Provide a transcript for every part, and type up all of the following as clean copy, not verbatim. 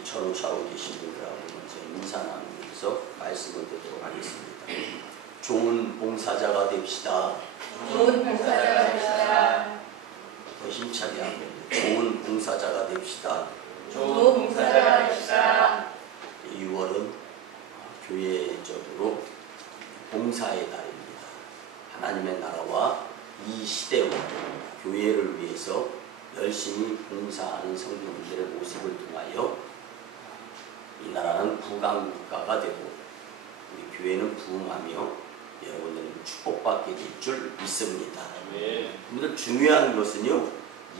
우리 전우차고 계신 분들하고 먼저 인사 나누면서 말씀을 듣도록 하겠습니다. 좋은 봉사자가 됩시다. 좋은 봉사자가 됩시다. 더 힘차게 합니다. 좋은 봉사자가 됩시다. 좋은 봉사자가 됩시다. 6월은 교회적으로 봉사의 달입니다. 하나님의 나라와 이 시대와 교회를 위해서 열심히 봉사하는 성도님들의 모습을 통하여 이 나라는 부강국가가 되고 우리 교회는 부흥하며 여러분들은 축복받게 될 줄 믿습니다. 여러분들 중요한 것은요,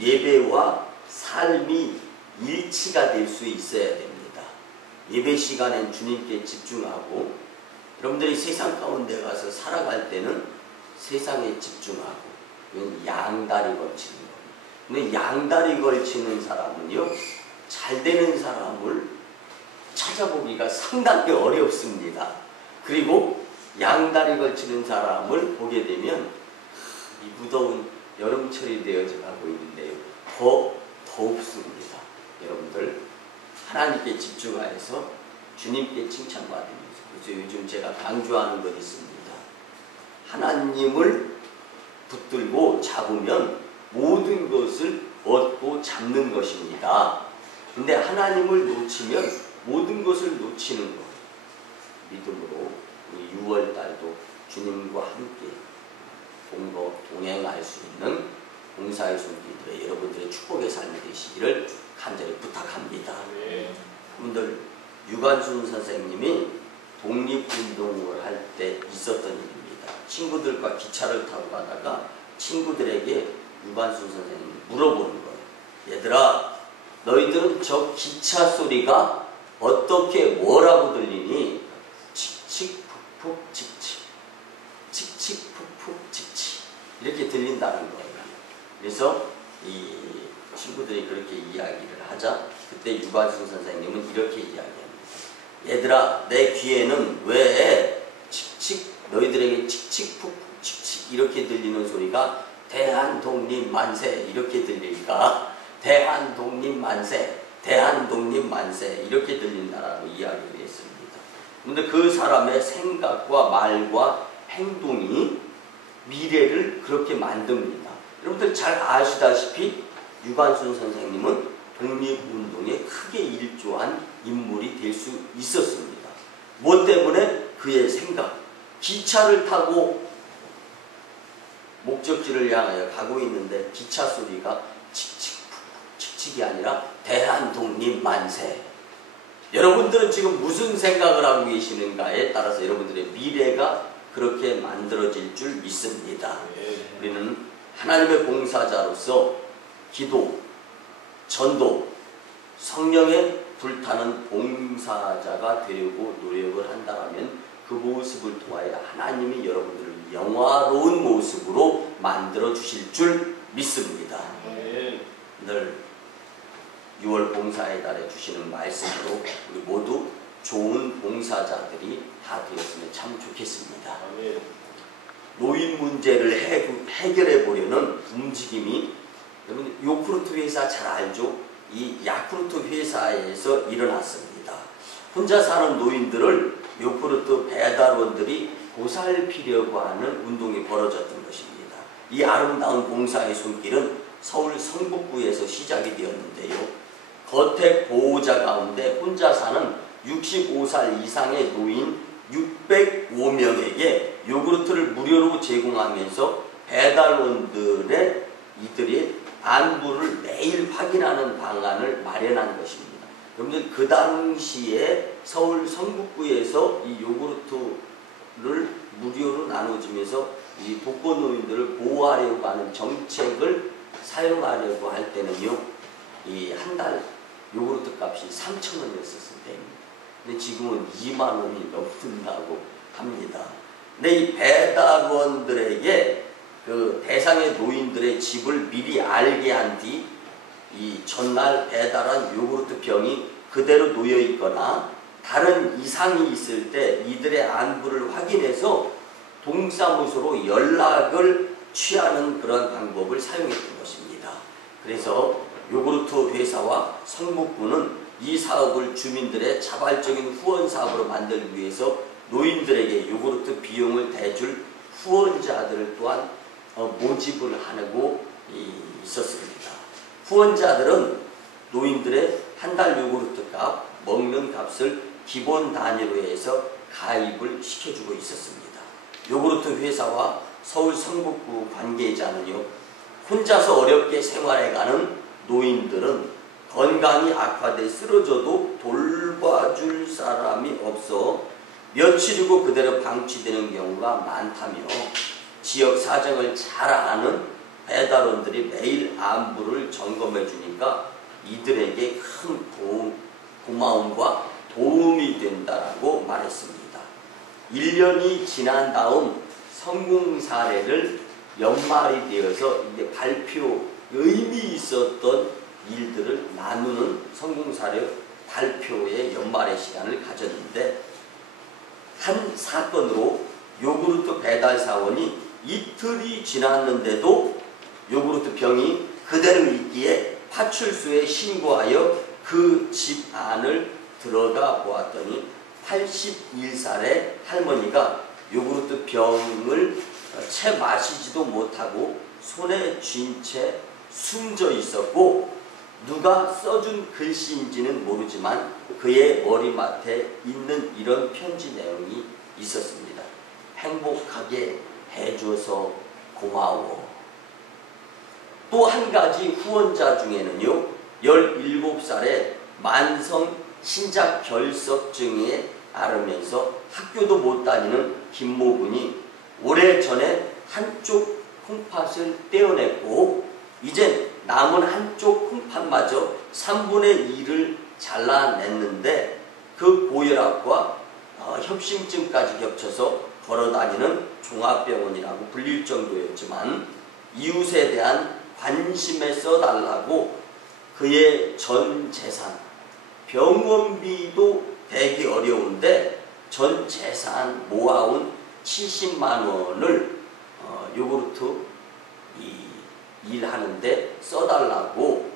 예배와 삶이 일치가 될 수 있어야 됩니다. 예배 시간엔 주님께 집중하고 여러분들이 세상 가운데 가서 살아갈 때는 세상에 집중하고 이건 양다리 걸치는 거예요. 근데 양다리 걸치는 사람은요, 잘 되는 사람을 찾아보기가 상당히 어렵습니다. 그리고 양다리 걸치는 사람을 보게 되면 이 무더운 여름철이 되어져 가고 있는데요, 더웁습니다. 여러분들 하나님께 집중하여서 주님께 칭찬받으면서, 그래서 요즘 제가 강조하는 것이 있습니다. 하나님을 붙들고 잡으면 모든 것을 얻고 잡는 것입니다. 근데 하나님을 놓치면 모든 것을 놓치는 거예요. 믿음으로 우리 6월달도 주님과 함께 동행할 수 있는 봉사의 손길들의 여러분들의 축복의 삶이 되시기를 간절히 부탁합니다. 여러분들 유관순 선생님이 독립운동을 할 때 있었던 일입니다. 친구들과 기차를 타고 가다가 친구들에게 유관순 선생님이 물어보는 거예요. 얘들아, 너희들은 저 기차 소리가 어떻게 뭐라고 들리니? 칙칙푹푹 칙칙, 칙칙푹푹 칙칙 이렇게 들린다는 거예요. 그래서 이 친구들이 그렇게 이야기를 하자 그때 유관순 선생님은 이렇게 이야기합니다. 얘들아, 내 귀에는 왜 칙칙, 너희들에게 칙칙푹푹 칙칙 이렇게 들리는 소리가 대한독립만세 이렇게 들릴까? 대한독립만세, 대한독립만세 이렇게 들린다라고 이야기를 했습니다. 그런데 그 사람의 생각과 말과 행동이 미래를 그렇게 만듭니다. 여러분들 잘 아시다시피 유관순 선생님은 독립운동에 크게 일조한 인물이 될 수 있었습니다. 뭐 때문에? 그의 생각. 기차를 타고 목적지를 향하여 가고 있는데 기차 소리가 칙칙이 아니라 대한독립만세. 여러분들은 지금 무슨 생각을 하고 계시는가에 따라서 여러분들의 미래가 그렇게 만들어질 줄 믿습니다. 우리는 하나님의 봉사자로서 기도, 전도, 성령에 불타는 봉사자가 되려고 노력을 한다면 그 모습을 통하여 하나님이 여러분들을 영화로운 모습으로 만들어 주실 줄 믿습니다. 늘 6월 봉사의 달에 주시는 말씀으로 우리 모두 좋은 봉사자들이 다 되었으면 참 좋겠습니다. 노인 문제를 해결해 보려는 움직임이, 여러분 요크루트 회사 잘 알죠? 이 야쿠르트 회사에서 일어났습니다. 혼자 사는 노인들을 요크루트 배달원들이 보살피려고 하는 운동이 벌어졌던 것입니다. 이 아름다운 봉사의 손길은 서울 성북구에서 시작이 되었는데요. 거택 보호자 가운데 혼자 사는 65살 이상의 노인 605명에게 요구르트를 무료로 제공하면서 배달원들의 이들의 안부를 매일 확인하는 방안을 마련한 것입니다. 여러분들 그 당시에 서울 성북구에서 이 요구르트를 무료로 나눠주면서 이 독거노인들을 보호하려고 하는 정책을 사용하려고 할 때는요, 이 한 달 요구르트 값이 3,000원이었을 때입니다. 근데 지금은 2만 원이 넘는다고 합니다. 근데 이 배달원들에게 그 대상의 노인들의 집을 미리 알게 한 뒤 이 전날 배달한 요구르트 병이 그대로 놓여 있거나 다른 이상이 있을 때 이들의 안부를 확인해서 동사무소로 연락을 취하는 그런 방법을 사용했던 것입니다. 그래서 요구르트 회사와 성북구는 이 사업을 주민들의 자발적인 후원 사업으로 만들기 위해서 노인들에게 요구르트 비용을 대줄 후원자들을 또한 모집을 하고 있었습니다. 후원자들은 노인들의 한 달 요구르트 값, 먹는 값을 기본 단위로 해서 가입을 시켜주고 있었습니다. 요구르트 회사와 서울 성북구 관계자는요, 혼자서 어렵게 생활해가는 노인들은 건강이 악화돼 쓰러져도 돌봐줄 사람이 없어 며칠이고 그대로 방치되는 경우가 많다며 지역 사정을 잘 아는 배달원들이 매일 안부를 점검해 주니까 이들에게 큰 고마움과 도움이 된다라고 말했습니다. 1년이 지난 다음 성공 사례를 연말이 되어서 이게 발표 의미 있었던 일들을 나누는 성공 사례 발표의 연말의 시간을 가졌는데, 한 사건으로 요구르트 배달 사원이 이틀이 지났는데도 요구르트 병이 그대로 있기에 파출소에 신고하여 그 집 안을 들어가 보았더니 81살의 할머니가 요구르트 병을 채 마시지도 못하고 손에 쥔 채 숨져 있었고, 누가 써준 글씨인지는 모르지만 그의 머리맡에 있는 이런 편지 내용이 있었습니다. 행복하게 해줘서 고마워. 또 한 가지 후원자 중에는요, 17살의 만성 신장 결석증에 앓으면서 학교도 못 다니는 김모군이 오래전에 한쪽 콩팥을 떼어냈고 이젠 남은 한쪽 콩팥마저 3분의 2를 잘라냈는데 그 고혈압과 협심증까지 겹쳐서 걸어다니는 종합병원이라고 불릴 정도였지만 이웃에 대한 관심에 써달라고 그의 전 재산, 병원비도 대기 어려운데 전 재산 모아온 70만 원을 요구르트 일하는데 써달라고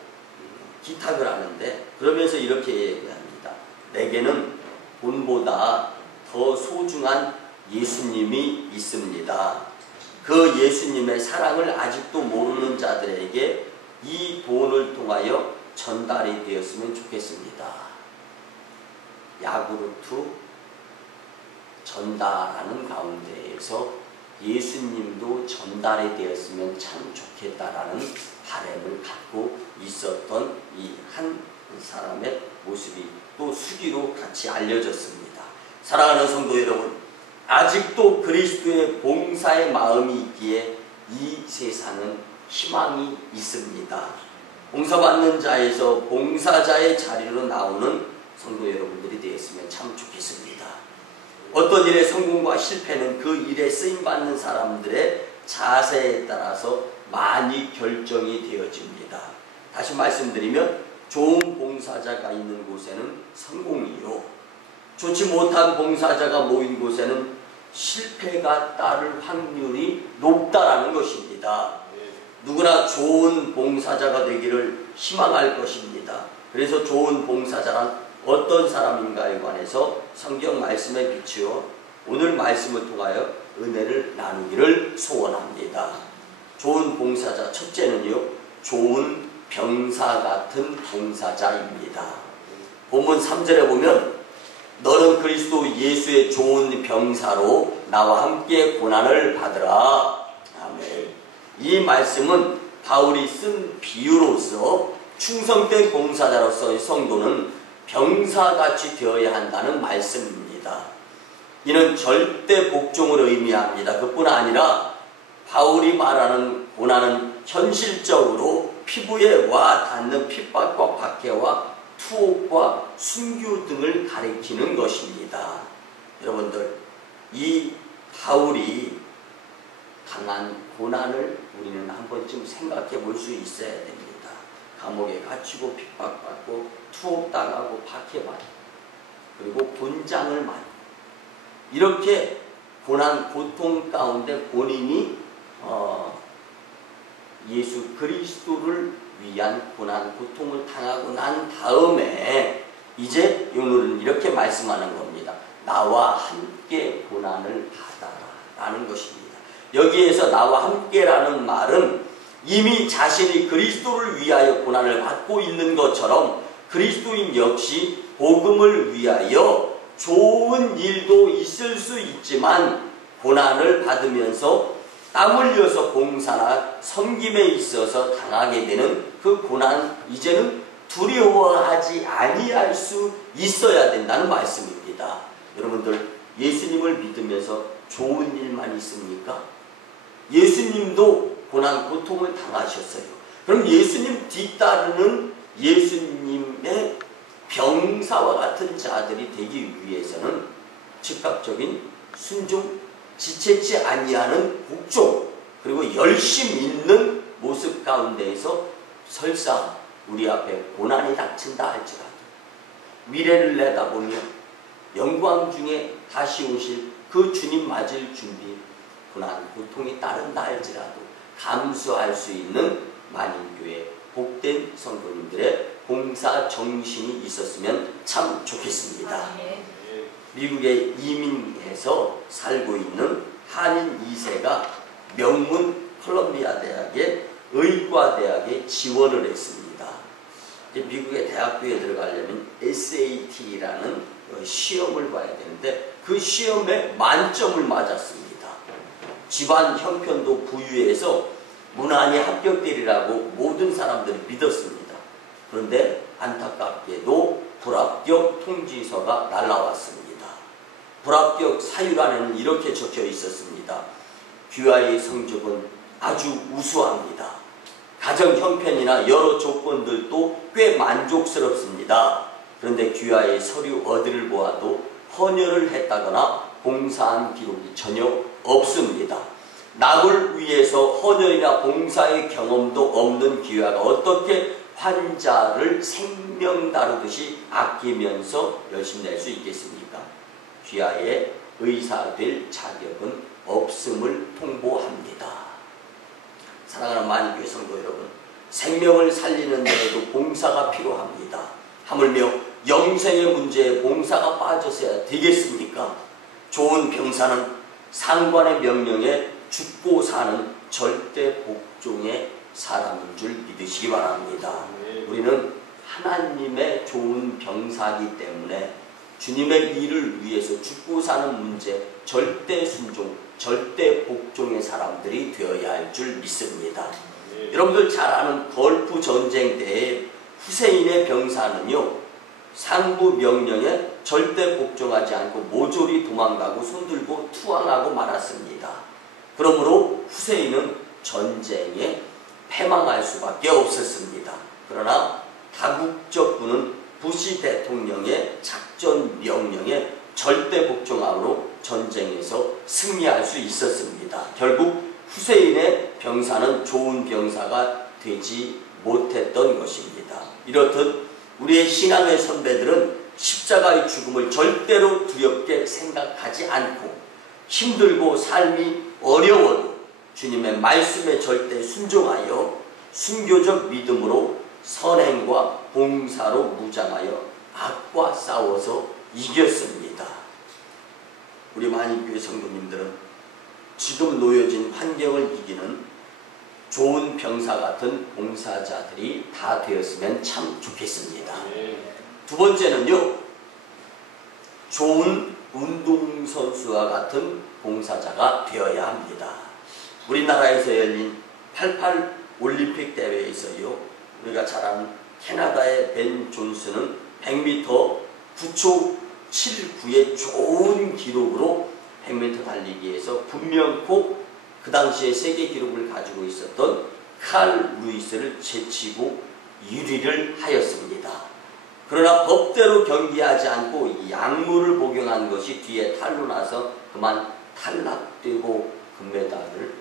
기탁을 하는데, 그러면서 이렇게 얘기합니다. 내게는 돈보다 더 소중한 예수님이 있습니다. 그 예수님의 사랑을 아직도 모르는 자들에게 이 돈을 통하여 전달이 되었으면 좋겠습니다. 야구르트 전달하는 가운데에서 예수님도 전달이 되었으면 참 좋겠다라는 바람을 갖고 있었던 이 한 사람의 모습이 또 수기로 같이 알려졌습니다. 사랑하는 성도 여러분, 아직도 그리스도의 봉사의 마음이 있기에 이 세상은 희망이 있습니다. 봉사받는 자에서 봉사자의 자리로 나오는 성도 여러분들이 되었으면 참 좋겠습니다. 어떤 일의 성공과 실패는 그 일에 쓰임받는 사람들의 자세에 따라서 많이 결정이 되어집니다. 다시 말씀드리면 좋은 봉사자가 있는 곳에는 성공이요, 좋지 못한 봉사자가 모인 곳에는 실패가 따를 확률이 높다라는 것입니다. 누구나 좋은 봉사자가 되기를 희망할 것입니다. 그래서 좋은 봉사자란 어떤 사람인가에 관해서 성경 말씀에 비추어 오늘 말씀을 통하여 은혜를 나누기를 소원합니다. 좋은 봉사자, 첫째는요, 좋은 병사 같은 봉사자입니다. 본문 3절에 보면 너는 그리스도 예수의 좋은 병사로 나와 함께 고난을 받으라. 아멘. 이 말씀은 바울이 쓴 비유로서 충성된 봉사자로서의 성도는 병사같이 되어야 한다는 말씀입니다. 이는 절대 복종을 의미합니다. 그뿐 아니라 바울이 말하는 고난은 현실적으로 피부에 와 닿는 핍박과 박해와 투옥과 순교 등을 가리키는 것입니다. 여러분들, 이 바울이 당한 고난을 우리는 한 번쯤 생각해 볼 수 있어야 됩니다. 감옥에 갇히고 핍박받고 투옥당하고 박해받고 그리고 곤장을 맞고 이렇게 고난 고통 가운데 본인이 예수 그리스도를 위한 고난 고통을 당하고 난 다음에 이제 오늘은 이렇게 말씀하는 겁니다. 나와 함께 고난을 받아라 라는 것입니다. 여기에서 나와 함께라는 말은 이미 자신이 그리스도를 위하여 고난을 받고 있는 것처럼 그리스도인 역시 복음을 위하여 좋은 일도 있을 수 있지만 고난을 받으면서 땀 흘려서 봉사나 섬김에 있어서 당하게 되는 그 고난, 이제는 두려워하지 아니할 수 있어야 된다는 말씀입니다. 여러분들, 예수님을 믿으면서 좋은 일만 있습니까? 예수님도 고난, 고통을 당하셨어요. 그럼 예수님 뒤따르는 예수님의 병사와 같은 자들이 되기 위해서는 즉각적인 순종, 지체치 아니하는 복종, 그리고 열심 있는 모습 가운데에서 설사 우리 앞에 고난이 닥친다 할지라도 미래를 내다보며 영광 중에 다시 오실 그 주님 맞을 준비, 고난, 고통이 따른다 할지라도 감수할 수 있는 만인교회 복된 성도님들의 봉사 정신이 있었으면 참 좋겠습니다. 미국에 이민해서 살고 있는 한인 2세가 명문 콜롬비아 대학의 의과대학에 지원을 했습니다. 미국의 대학교에 들어가려면 SAT라는 시험을 봐야 되는데 그 시험에 만점을 맞았습니다. 집안 형편도 부유해서 무난히 합격되리라고 모든 사람들이 믿었습니다. 그런데 안타깝게도 불합격 통지서가 날라왔습니다. 불합격 사유란에는 이렇게 적혀 있었습니다. 귀하의 성적은 아주 우수합니다. 가정 형편이나 여러 조건들도 꽤 만족스럽습니다. 그런데 귀하의 서류 어디를 보아도 헌혈을 했다거나 봉사한 기록이 전혀 없습니다. 남을 위해서 헌혈이나 봉사의 경험도 없는 귀하가 어떻게 환자를 생명 다루듯이 아끼면서 열심히 낼 수 있겠습니까? 귀하의 의사 될 자격은 없음을 통보합니다. 사랑하는 만인교회 성도 여러분, 생명을 살리는 데에도 봉사가 필요합니다. 하물며 영생의 문제에 봉사가 빠져서야 되겠습니까? 좋은 병사는 상관의 명령에 죽고 사는 절대 복종의 사람인 줄 믿으시기 바랍니다. 우리는 하나님의 좋은 병사이기 때문에 주님의 일을 위해서 죽고 사는 문제, 절대 순종, 절대 복종의 사람들이 되어야 할 줄 믿습니다. 여러분들 잘 아는 걸프 전쟁 때에 후세인의 병사는요, 상부 명령에 절대 복종하지 않고 모조리 도망가고 손들고 투항하고 말았습니다. 그러므로 후세인은 전쟁에 패망할 수밖에 없었습니다. 그러나 다국적군은 부시 대통령의 작전 명령에 절대 복종함으로 전쟁에서 승리할 수 있었습니다. 결국 후세인의 병사는 좋은 병사가 되지 못했던 것입니다. 이렇듯 우리의 신앙의 선배들은 십자가의 죽음을 절대로 두렵게 생각하지 않고 힘들고 삶이 어려워도 주님의 말씀에 절대 순종하여 순교적 믿음으로 선행과 봉사로 무장하여 악과 싸워서 이겼습니다. 우리 만인교회 성도님들은 지금 놓여진 환경을 이기는 좋은 병사 같은 봉사자들이 다 되었으면 참 좋겠습니다. 두 번째는요, 좋은 운동선수와 같은 봉사자가 되어야 합니다. 우리나라에서 열린 88 올림픽 대회에서요, 우리가 잘 아는 캐나다의 벤 존슨은 100m 9초 79의 좋은 기록으로 100m 달리기에서 분명코 그 당시에 세계 기록을 가지고 있었던 칼 루이스를 제치고 1위를 하였습니다. 그러나 법대로 경기하지 않고 약물을 복용한 것이 뒤에 탈로 나서 그만 탈락되고 금메달을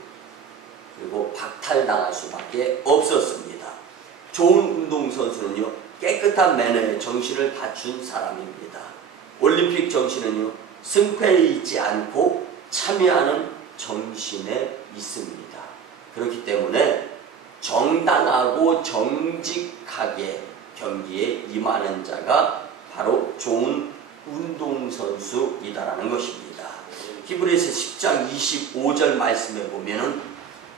그리고 박탈당할 수밖에 없었습니다. 좋은 운동선수는요, 깨끗한 매너에 정신을 갖춘 사람입니다. 올림픽 정신은요, 승패에 있지 않고 참여하는 정신에 있습니다. 그렇기 때문에 정당하고 정직하게 경기에 임하는 자가 바로 좋은 운동선수이다라는 것입니다. 히브리서 10장 25절 말씀에 보면은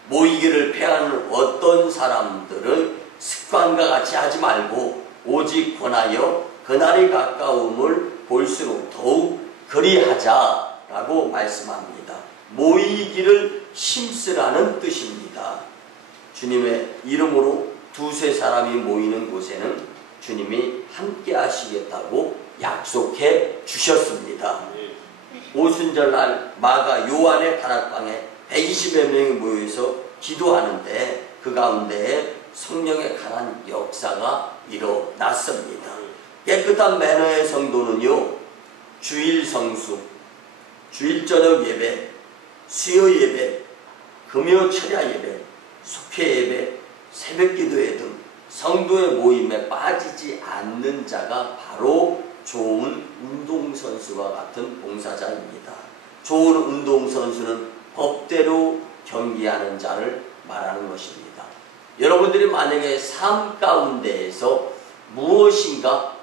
모이기를 패하는 어떤 사람들을 습관과 같이 하지 말고 오직 권하여 그날이 가까움을 볼수록 더욱 그리하자라고 말씀합니다. 모이기를 힘쓰라는 뜻입니다. 주님의 이름으로 두세 사람이 모이는 곳에는 주님이 함께 하시겠다고 약속해 주셨습니다. 오순절날 마가 요한의 다락방에 120여 명이 모여서 기도하는데 그 가운데에 성령의 강한 역사가 일어났습니다. 깨끗한 매너의 성도는요, 주일 성수, 주일 저녁 예배, 수요 예배, 금요 철야 예배, 숙회 예배, 새벽 기도회 등 성도의 모임에 빠지지 않는 자가 바로 좋은 운동선수와 같은 봉사자입니다. 좋은 운동선수는 법대로 경기하는 자를 말하는 것입니다. 여러분들이 만약에 삶 가운데에서 무엇인가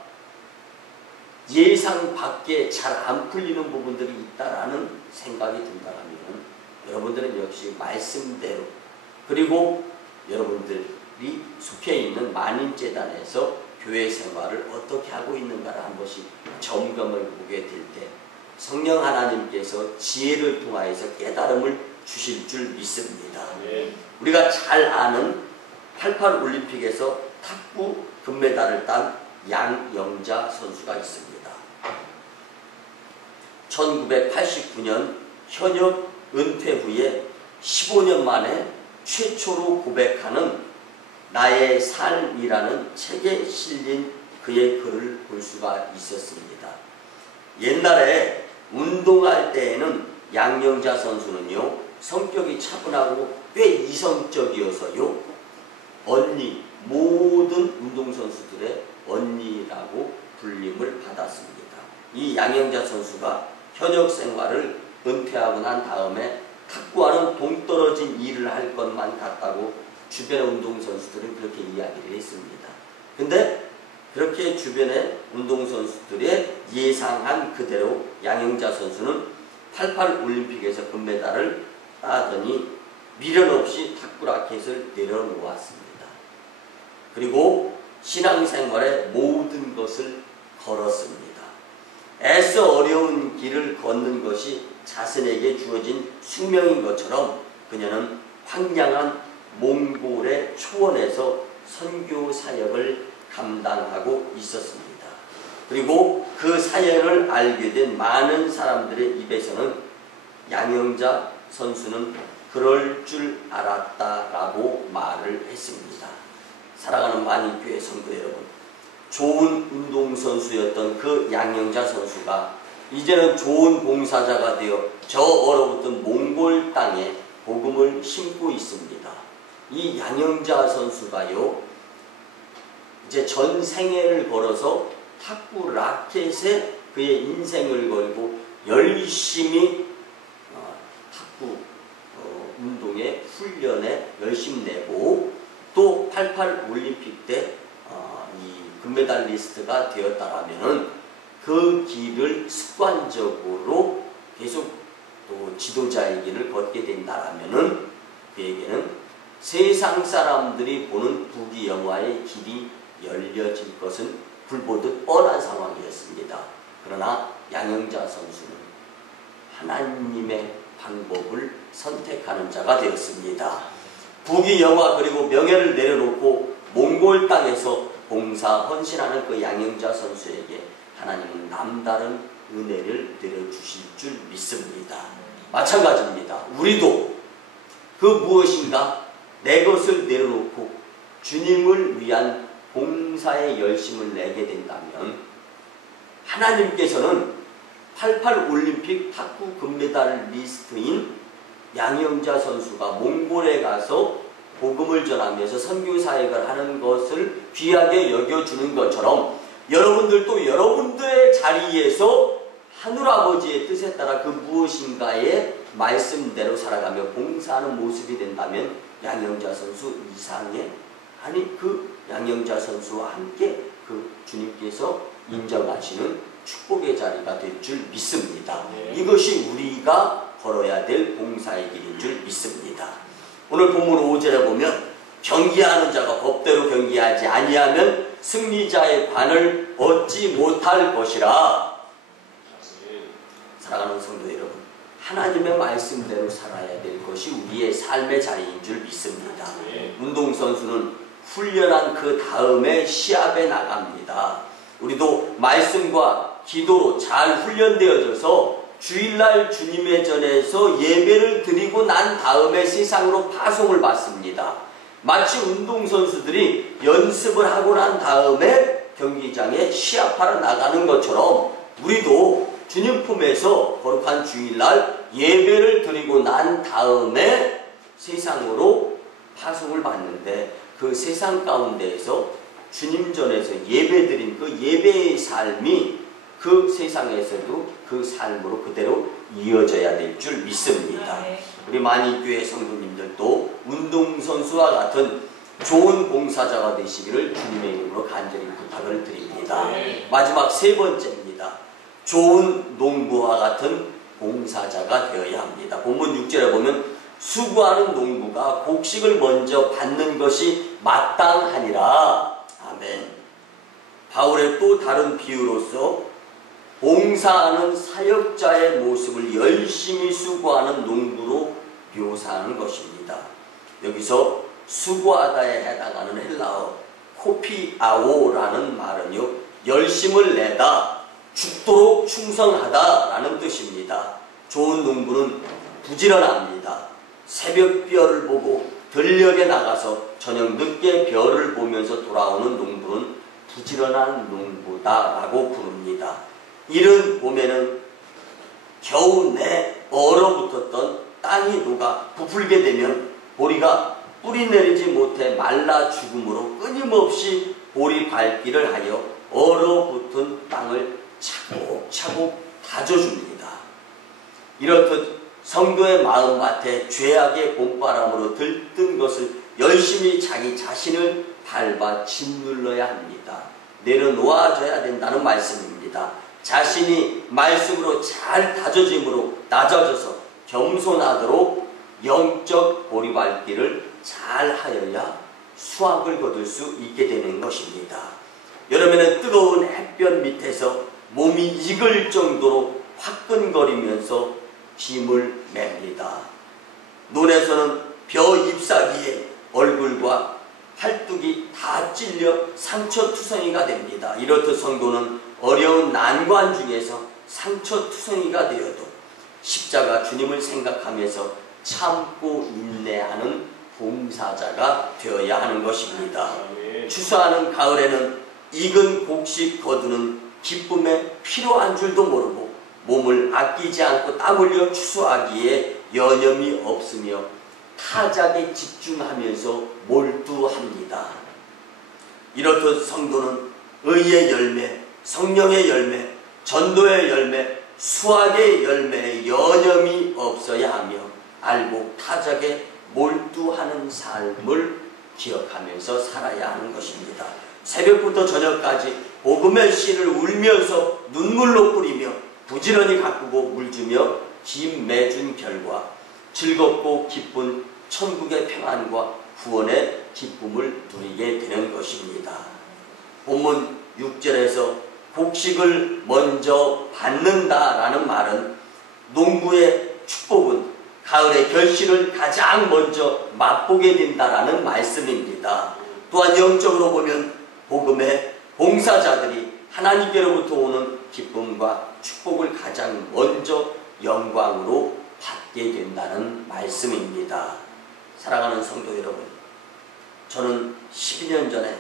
예상 밖에 잘 안 풀리는 부분들이 있다라는 생각이 든다면 여러분들은 역시 말씀대로, 그리고 여러분들이 속해 있는 만인재단에서 교회 생활을 어떻게 하고 있는가를 한 번씩 점검을 보게 될 때 성령 하나님께서 지혜를 통하여서 깨달음을 주실 줄 믿습니다. 우리가 잘 아는 88 올림픽에서 탁구 금메달을 딴 양영자 선수가 있습니다. 1989년 현역 은퇴 후에 15년 만에 최초로 고백하는 나의 삶이라는 책에 실린 그의 글을 볼 수가 있었습니다. 옛날에 운동할 때에는 양영자 선수는요, 성격이 차분하고 꽤 이성적이어서요, 언니, 모든 운동선수들의 언니라고 불림을 받았습니다. 이 양영자 선수가 현역 생활을 은퇴하고 난 다음에 탁구와는 동떨어진 일을 할 것만 같다고 주변의 운동선수들은 그렇게 이야기를 했습니다. 근데 그렇게 주변의 운동선수들의 예상한 그대로 양영자 선수는 88 올림픽에서 금메달을 따더니 미련 없이 탁구 라켓을 내려놓았습니다. 그리고 신앙생활의 모든 것을 걸었습니다. 애써 어려운 길을 걷는 것이 자신에게 주어진 숙명인 것처럼 그녀는 황량한 몽골의 초원에서 선교 사역을 감당하고 있었습니다. 그리고 그 사역을 알게 된 많은 사람들의 입에서는 양영자 선수는 그럴 줄 알았다라고 말을 했습니다. 사랑하는 만인교회 성도 여러분, 좋은 운동선수였던 그 양영자 선수가 이제는 좋은 봉사자가 되어 저 얼어붙은 몽골 땅에 복음을 심고 있습니다. 이 양영자 선수가요, 이제 전 생애를 걸어서 탁구 라켓에 그의 인생을 걸고 열심히 탁구 운동에 훈련에 열심히 내고 또 88 올림픽 때 이 금메달리스트가 되었다라면은 그 길을 습관적으로 계속 또 지도자의 길을 걷게 된다라면은 그에게는 세상 사람들이 보는 부귀영화의 길이 열려질 것은 불보듯 뻔한 상황이었습니다. 그러나 양영자 선수는 하나님의 방법을 선택하는 자가 되었습니다. 부귀영화 그리고 명예를 내려놓고 몽골 땅에서 봉사 헌신하는 그 양영자 선수에게 하나님은 남다른 은혜를 내려주실 줄 믿습니다. 마찬가지입니다. 우리도 그 무엇인가 내 것을 내려놓고 주님을 위한 봉사에 열심을 내게 된다면 하나님께서는 88 올림픽 탁구 금메달리스트인 양영자 선수가 몽골에 가서 복음을 전하면서 선교 사역을 하는 것을 귀하게 여겨주는 것처럼 여러분들도 여러분들의 자리에서 하늘아버지의 뜻에 따라 그 무엇인가의 말씀대로 살아가며 봉사하는 모습이 된다면 양영자 선수 이상의, 아니 그 양영자 선수와 함께 그 주님께서 인정하시는 축복의 자리가 될 줄 믿습니다. 네. 이것이 우리가 걸어야 될 봉사의 길인 줄 믿습니다. 오늘 본문 5절에 보면 경기하는 자가 법대로 경기하지 아니하면 승리자의 관을 얻지 못할 것이라. 사랑하는 성도 여러분, 하나님의 말씀대로 살아야 될 것이 우리의 삶의 자리인 줄 믿습니다. 운동선수는 훈련한 그 다음에 시합에 나갑니다. 우리도 말씀과 기도로 잘 훈련되어져서 주일날 주님의 전에서 예배를 드리고 난 다음에 세상으로 파송을 받습니다. 마치 운동선수들이 연습을 하고 난 다음에 경기장에 시합하러 나가는 것처럼 우리도 주님 품에서 거룩한 주일날 예배를 드리고 난 다음에 세상으로 파송을 받는데, 그 세상 가운데에서 주님 전에서 예배드린 그 예배의 삶이 그 세상에서도 그 삶으로 그대로 이어져야 될 줄 믿습니다. 우리 만일교회 성도님들도 운동선수와 같은 좋은 봉사자가 되시기를 주님의 이름으로 간절히 부탁을 드립니다. 마지막 세 번째입니다. 좋은 농부와 같은 봉사자가 되어야 합니다. 본문 6절에 보면 수고하는 농부가 곡식을 먼저 받는 것이 마땅하니라. 아멘. 바울의 또 다른 비유로서 봉사하는 사역자의 모습을 열심히 수고하는 농부로 묘사하는 것입니다. 여기서 수고하다에 해당하는 헬라어 코피아오라는 말은요, 열심을 내다, 죽도록 충성하다라는 뜻입니다. 좋은 농부는 부지런합니다. 새벽 별을 보고 들녘에 나가서 저녁 늦게 별을 보면서 돌아오는 농부는 부지런한 농부다라고 부릅니다. 이를 보면은 겨우 내 얼어붙었던 땅이 녹아 부풀게 되면 보리가 뿌리 내리지 못해 말라 죽음으로 끊임없이 보리 밟기를 하여 얼어붙은 땅을 차곡차곡 다져줍니다. 이렇듯 성도의 마음밭에 죄악의 봄바람으로 들뜬 것을 열심히 자기 자신을 밟아 짓눌러야 합니다. 내려놓아줘야 된다는 말씀입니다. 자신이 말씀으로 잘 다져짐으로 낮아져서 겸손하도록 영적 보리밟기를 잘 하여야 수확을 거둘 수 있게 되는 것입니다. 여름에는 뜨거운 햇볕 밑에서 몸이 익을 정도로 화끈거리면서 짐을 맵니다. 눈에서는 벼 잎사귀에 얼굴과 팔뚝이 다 찔려 상처투성이가 됩니다. 이렇듯 성도는 어려운 난관 중에서 상처투성이가 되어도 십자가 주님을 생각하면서 참고 인내하는 봉사자가 되어야 하는 것입니다. 추수하는 가을에는 익은 곡식 거두는 기쁨에 필요한 줄도 모르고 몸을 아끼지 않고 땀 흘려 추수하기에 여념이 없으며 타작에 집중하면서 몰두합니다. 이렇듯 성도는 의의 열매, 성령의 열매, 전도의 열매, 수학의 열매에 여념이 없어야 하며 알고 타작에 몰두하는 삶을 기억하면서 살아야 하는 것입니다. 새벽부터 저녁까지 복음의 씨를 울면서 눈물로 뿌리며 부지런히 가꾸고 물주며 김 맺은 결과 즐겁고 기쁜 천국의 평안과 구원의 기쁨을 누리게 되는 것입니다. 본문 6절에서 곡식을 먼저 받는다라는 말은 농부의 축복은 가을의 결실을 가장 먼저 맛보게 된다라는 말씀입니다. 또한 영적으로 보면 복음의 봉사자들이 하나님께로부터 오는 기쁨과 축복을 가장 먼저 영광으로 받게 된다는 말씀입니다. 사랑하는 성도 여러분, 저는 12년 전에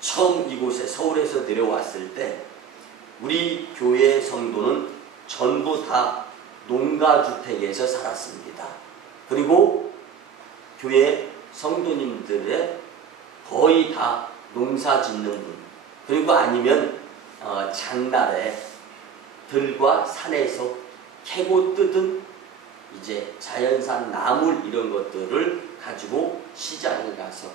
처음 이곳에 서울에서 내려왔을 때 우리 교회 성도는 전부 다 농가주택에서 살았습니다. 그리고 교회 성도님들의 거의 다 농사 짓는 분, 그리고 아니면 장날에 들과 산에서 캐고 뜯은 이제 자연산 나물 이런 것들을 가지고 시장에 가서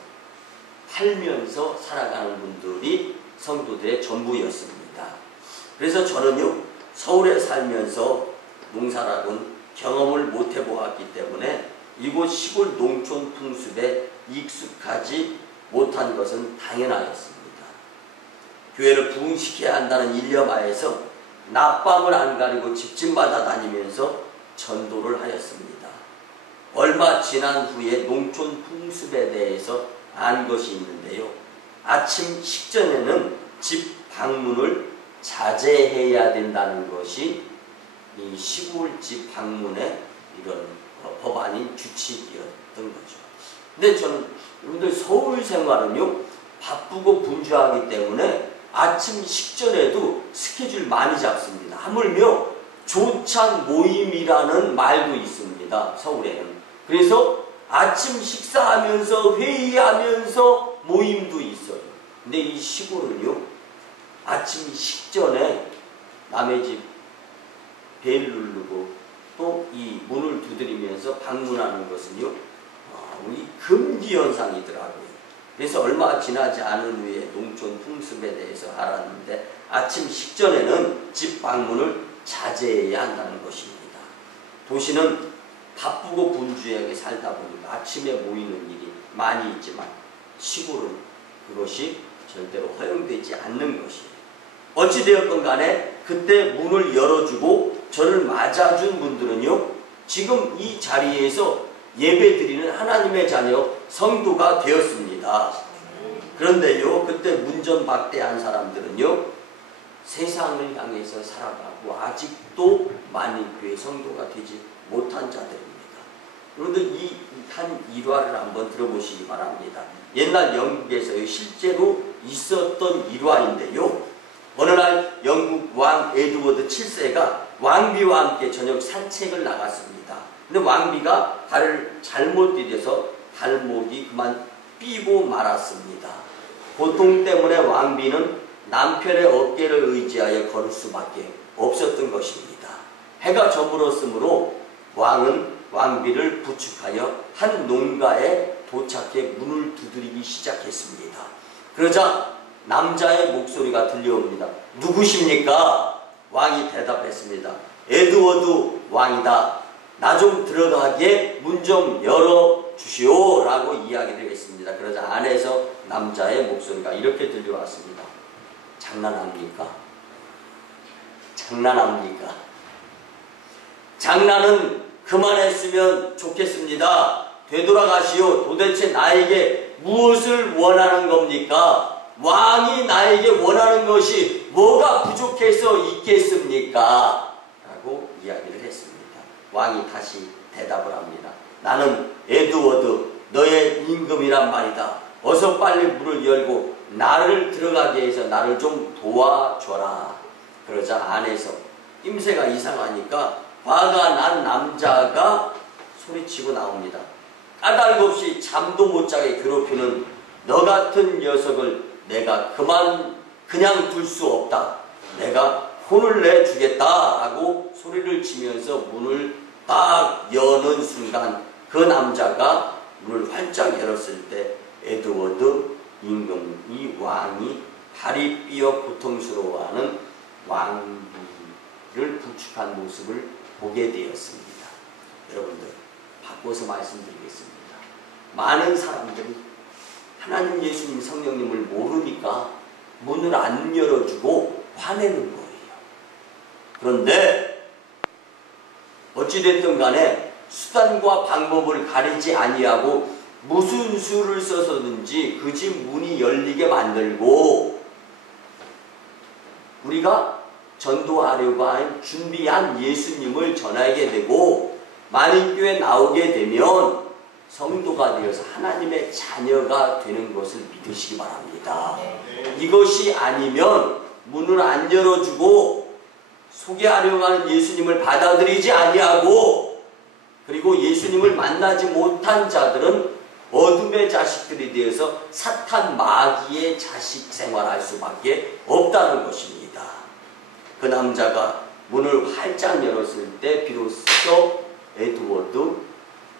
팔면서 살아가는 분들이 성도들의 전부였습니다. 그래서 저는요, 서울에 살면서 농사락은 경험을 못 해보았기 때문에 이곳 시골 농촌 풍습에 익숙하지 못한 것은 당연하였습니다. 교회를 부흥시켜야 한다는 일념하에서 낮밤을 안 가리고 집집마다 다니면서 전도를 하였습니다. 얼마 지난 후에 농촌 풍습에 대해서 안 것이 있는데요. 아침 식전에는 집 방문을 자제해야 된다는 것이 이 시골집 방문의 이런 법안인 규칙이었던 거죠. 근데 저는 여러분들 서울 생활은요, 바쁘고 분주하기 때문에 아침 식전에도 스케줄 많이 잡습니다. 하물며 조찬 모임이라는 말도 있습니다. 서울에는. 그래서 아침 식사하면서 회의하면서 모임도 있어요. 근데 이 시골은요, 아침 식전에 남의 집 벨 누르고 또 이 문을 두드리면서 방문하는 것은요, 우리 금기 현상이더라고요. 그래서 얼마 지나지 않은 후에 농촌 풍습에 대해서 알았는데 아침 식전에는 집 방문을 자제해야 한다는 것입니다. 도시는 바쁘고 분주하게 살다 보니까 아침에 모이는 일이 많이 있지만 시골은 그것이 절대로 허용되지 않는 것이에요. 어찌되었건 간에 그때 문을 열어주고 저를 맞아준 분들은요, 지금 이 자리에서 예배드리는 하나님의 자녀 성도가 되었습니다. 그런데요, 그때 문전박대한 사람들은요, 세상을 향해서 살아가고 아직도 만인교회 성도가 되지 못한 자들입니다. 여러분들 이 한 일화를 한번 들어보시기 바랍니다. 옛날 영국에서요, 실제로 있었던 일화인데요. 어느 날 영국 왕 에드워드 7세가 왕비와 함께 저녁 산책을 나갔습니다. 근데 왕비가 발을 잘못 디뎌서 발목이 그만 삐고 말았습니다. 고통 때문에 왕비는 남편의 어깨를 의지하여 걸을 수밖에 없었던 것입니다. 해가 저물었으므로 왕은 왕비를 부축하여 한 농가에 도착해 문을 두드리기 시작했습니다. 그러자 남자의 목소리가 들려옵니다. 누구십니까? 왕이 대답했습니다. 에드워드 왕이다. 나 좀 들어가게 문 좀 열어주시오 라고 이야기를 했습니다. 그러자 안에서 남자의 목소리가 이렇게 들려왔습니다. 장난합니까? 장난합니까? 장난은 그만했으면 좋겠습니다. 되돌아가시오. 도대체 나에게 무엇을 원하는 겁니까? 왕이 나에게 원하는 것이 뭐가 부족해서 있겠습니까? 라고 이야기를 했습니다. 왕이 다시 대답을 합니다. 나는 에드워드, 너의 임금이란 말이다. 어서 빨리 문을 열고 나를 들어가게 해서 나를 좀 도와줘라. 그러자 안에서 낌새가 이상하니까 화가 난 남자가 소리치고 나옵니다. 까닭없이 잠도 못 자게 괴롭히는 너 같은 녀석을 내가 그냥 둘 수 없다. 내가 혼을 내주겠다 하고 소리를 치면서 문을 딱 여는 순간 그 남자가 문을 활짝 열었을 때 에드워드 임금, 이 왕이 발이 삐어 고통스러워하는 왕비를 부축한 모습을 보게 되었습니다. 여러분들, 바꿔서 말씀드리겠습니다. 많은 사람들이 하나님, 예수님, 성령님을 모르니까 문을 안 열어주고 화내는 거예요. 그런데 어찌됐든 간에 수단과 방법을 가리지 아니하고 무슨 수를 써서든지 그 집 문이 열리게 만들고 우리가 전도하려고 준비한 예수님을 전하게 되고 만인교회에 나오게 되면 성도가 되어서 하나님의 자녀가 되는 것을 믿으시기 바랍니다. 이것이 아니면 문을 안 열어주고 소개하려고 하는 예수님을 받아들이지 아니하고 그리고 예수님을 만나지 못한 자들은 어둠의 자식들이 되어서 사탄 마귀의 자식 생활할 수밖에 없다는 것입니다. 그 남자가 문을 활짝 열었을 때 비로소 에드워드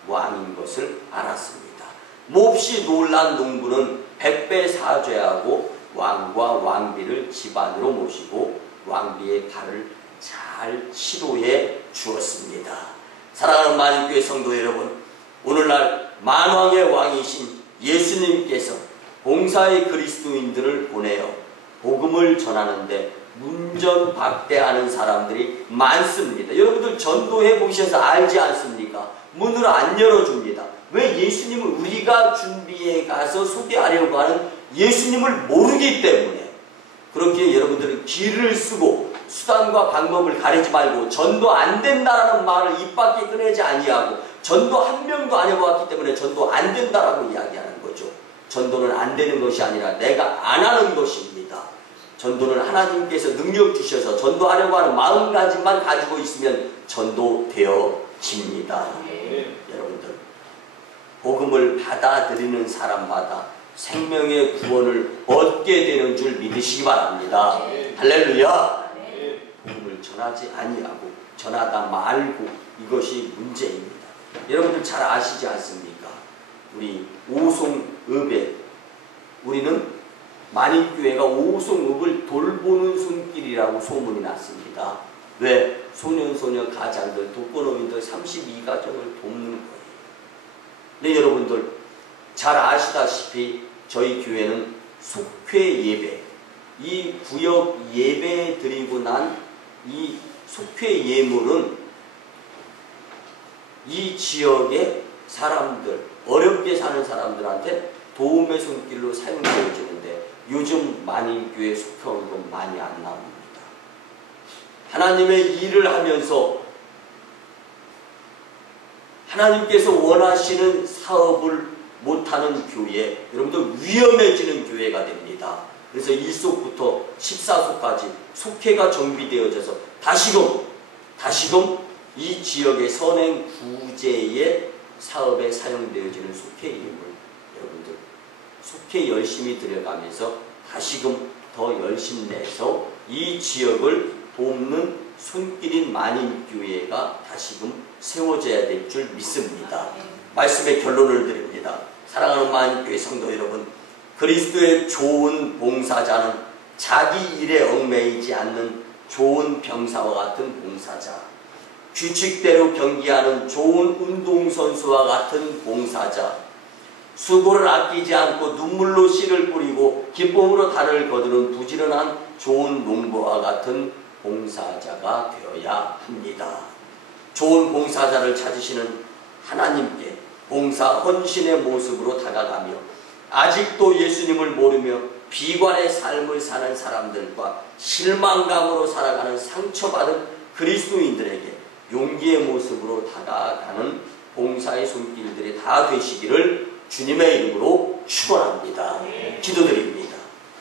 왕인 것을 알았습니다. 몹시 놀란 농부는 100배 사죄하고 왕과 왕비를 집안으로 모시고 왕비의 발을 잘 치료해 주었습니다. 사랑하는 만인교회 성도 여러분, 오늘날 만왕의 왕이신 예수님께서 봉사의 그리스도인들을 보내어 복음을 전하는데 문전박대하는 사람들이 많습니다. 여러분들 전도해 보셔서 알지 않습니까? 문을 안 열어줍니다. 왜? 예수님을 우리가 준비해 가서 소개하려고 하는 예수님을 모르기 때문에. 그렇게 여러분들은 길을 쓰고 수단과 방법을 가리지 말고 전도 안 된다라는 말을 입 밖에 꺼내지 아니하고 전도 한 명도 안 해보았기 때문에 전도 안 된다라고 이야기하는 거죠. 전도는 안 되는 것이 아니라 내가 안 하는 것입니다. 전도는 하나님께서 능력 주셔서 전도하려고 하는 마음가짐만 가지고 있으면 전도되어집니다. 여러분들, 복음을 받아들이는 사람마다 생명의 구원을 얻게 되는 줄 믿으시기 바랍니다. 할렐루야. 복음을 전하지 아니하고 전하다 말고 이것이 문제입니다. 여러분들 잘 아시지 않습니까? 우리 오송읍에 우리는 만인교회가 오송읍을 돌보는 손길이라고 소문이 났습니다. 왜? 소년소녀 가장들, 독거노인들 32가정을 돕는 거예요. 네, 여러분들 잘 아시다시피 저희 교회는 속회 예배, 이 구역 예배 드리고 난 이 속회 예물은 이 지역의 사람들, 어렵게 사는 사람들한테 도움의 손길로 사용되어지는데 요즘 만인교회 속회원도 많이 안 나옵니다. 하나님의 일을 하면서 하나님께서 원하시는 사업을 못하는 교회, 여러분들 위험해지는 교회가 됩니다. 그래서 1속부터 14속까지 속회가 정비되어져서 다시금 이 지역의 선행 구제의 사업에 사용되어지는 속회 예물, 여러분들 속회 열심히 들어가면서 다시금 더 열심 내서 이 지역을 돕는 손길인 만인교회가 다시금 세워져야 될 줄 믿습니다. 말씀의 결론을 드립니다. 사랑하는 만인교회 성도 여러분, 그리스도의 좋은 봉사자는 자기 일에 얽매이지 않는 좋은 병사와 같은 봉사자, 규칙대로 경기하는 좋은 운동선수와 같은 봉사자, 수고를 아끼지 않고 눈물로 씨를 뿌리고 기쁨으로 달을 거두는 부지런한 좋은 농부와 같은 봉사자가 되어야 합니다. 좋은 봉사자를 찾으시는 하나님께 봉사 헌신의 모습으로 다가가며 아직도 예수님을 모르며 비관의 삶을 사는 사람들과 실망감으로 살아가는 상처받은 그리스도인들에게 용기의 모습으로 다가가는 봉사의 손길들이 다 되시기를 주님의 이름으로 축원합니다. 기도드립니다.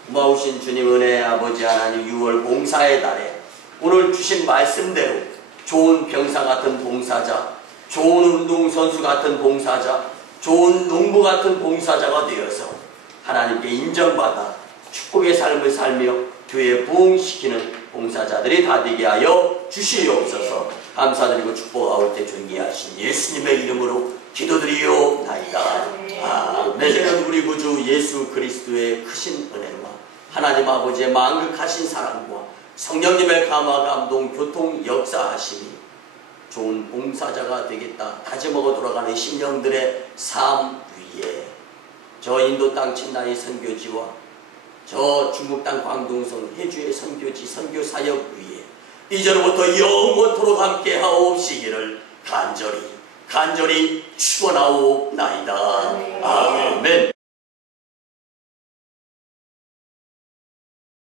고마우신 주님 은혜의 아버지 하나님, 6월 봉사의 달에 오늘 주신 말씀대로 좋은 병사 같은 봉사자, 좋은 운동선수 같은 봉사자, 좋은 농부 같은 봉사자가 되어서 하나님께 인정받아 축복의 삶을 살며 교회에 부흥시키는 봉사자들이 다 되게 하여 주시옵소서. 감사드리고 축복하올 때 존귀하신 예수님의 이름으로 기도드리옵나이다. 아멘. 우리 구주 예수 그리스도의 크신 은혜와 하나님 아버지의 만극하신 사랑과 성령님의 감화 감동 교통 역사하심이 좋은 봉사자가 되겠다 다짐하고 돌아가는 심령들의 삶 위에 저 인도 땅 친나의 선교지와 저 중국 땅 광동성 해주의 선교지 선교 사역 위에 이제로부터 영원토록 함께 하옵시기를 간절히 축원하옵나이다. 아멘.